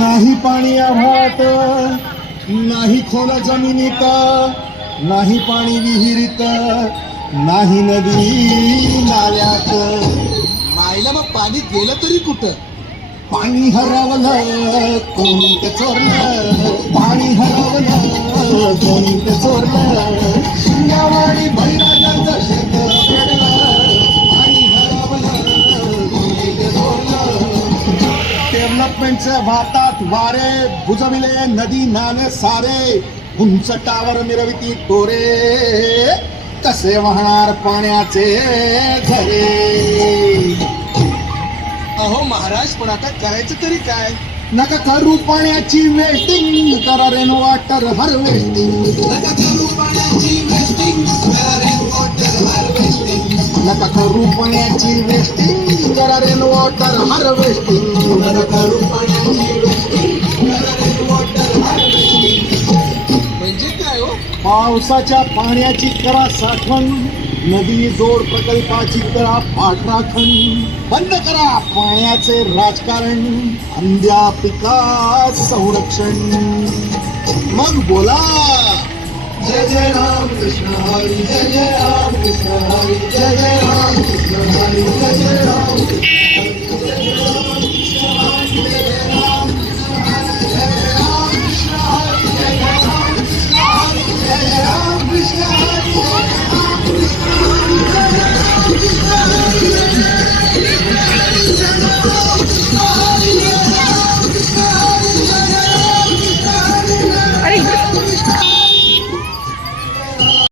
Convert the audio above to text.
नाही पाणी आभाळात, नाही खोल जमिनीत, नाही पाणी विहिरीत, नाही नदी नाल्यात. मायला मग पाणी गेलं तरी कुठं? पाणी हरवलं कोणी ते चोरलं, पाणी हरवलं कोणी ते चोरलं. शून्यवाडी बळीराजाचं शेत पेरलं, पाणी हरवलं कोणी ते चोरलं. डेव्हलपमेंटच्या भातात वारे बुजविले नदी नाले सारे, उंच टावर मिरविती टोरे, कसे वाहणार पाण्याचे झरे. अहो महाराज, पण आता करायचं तरी काय? नका करू पाण्याची वेस्टिंग, करा रेन वॉटर हार्वेस्टिंग. नका करू पाण्याची वेस्टिंग, करा रेन वॉटर हार्वेस्टिंग. नका करू पाण्याची वेस्टिंग, करा रेन वॉटर हार्वेस्टिंग. नका करू पाण्याची वेस्टिंग, करा रेन वॉटर हार्वेस्टिंग. म्हणजे काय हो? पावसाच्या पाण्याची करा साठवण, नदी जोड प्रकल्पाची करा पाठराखण. बंद करा पाण्याचे राजकारण, अंध्या पिका संरक्षण. मग बोला जय जय राम कृष्ण हरी, जय जय राम कृष्ण हरी, जय जय राम कृष्ण हरी, जय जय राम